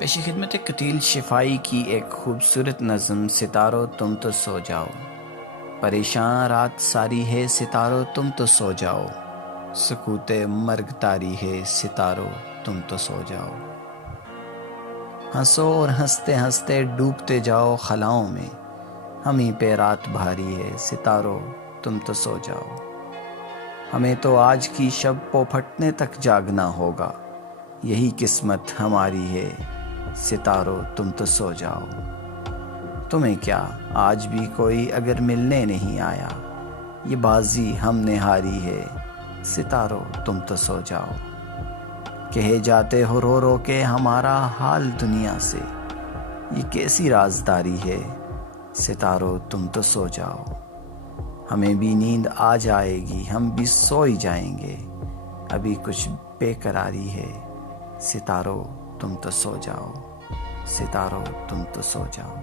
पेश खिदमत कतील शिफाई की एक खूबसूरत नज़म सितारो तुम तो सो जाओ। परेशान रात सारी है सितारो तुम तो सो जाओ। सुकूते मर्ग तारी है सितारो तुम तो सो जाओ। हंसो और हंसते हंसते डूबते जाओ खलाओं में। हम ही पे रात भारी है सितारो तुम तो सो जाओ। हमें तो आज की शब पोपटने तक जागना होगा। यही किस्मत हमारी है सितारो तुम तो सो जाओ। तुम्हें क्या आज भी कोई अगर मिलने नहीं आया, ये बाजी हमने हारी है सितारो तुम तो सो जाओ। कहे जाते हो रो रो के हमारा हाल दुनिया से, ये कैसी राजदारी है सितारो तुम तो सो जाओ। हमें भी नींद आ जाएगी, हम भी सो ही जाएंगे। अभी कुछ बेकरारी है सितारो तुम तो सो जाओ। सितारो तुम तो सो जाओ।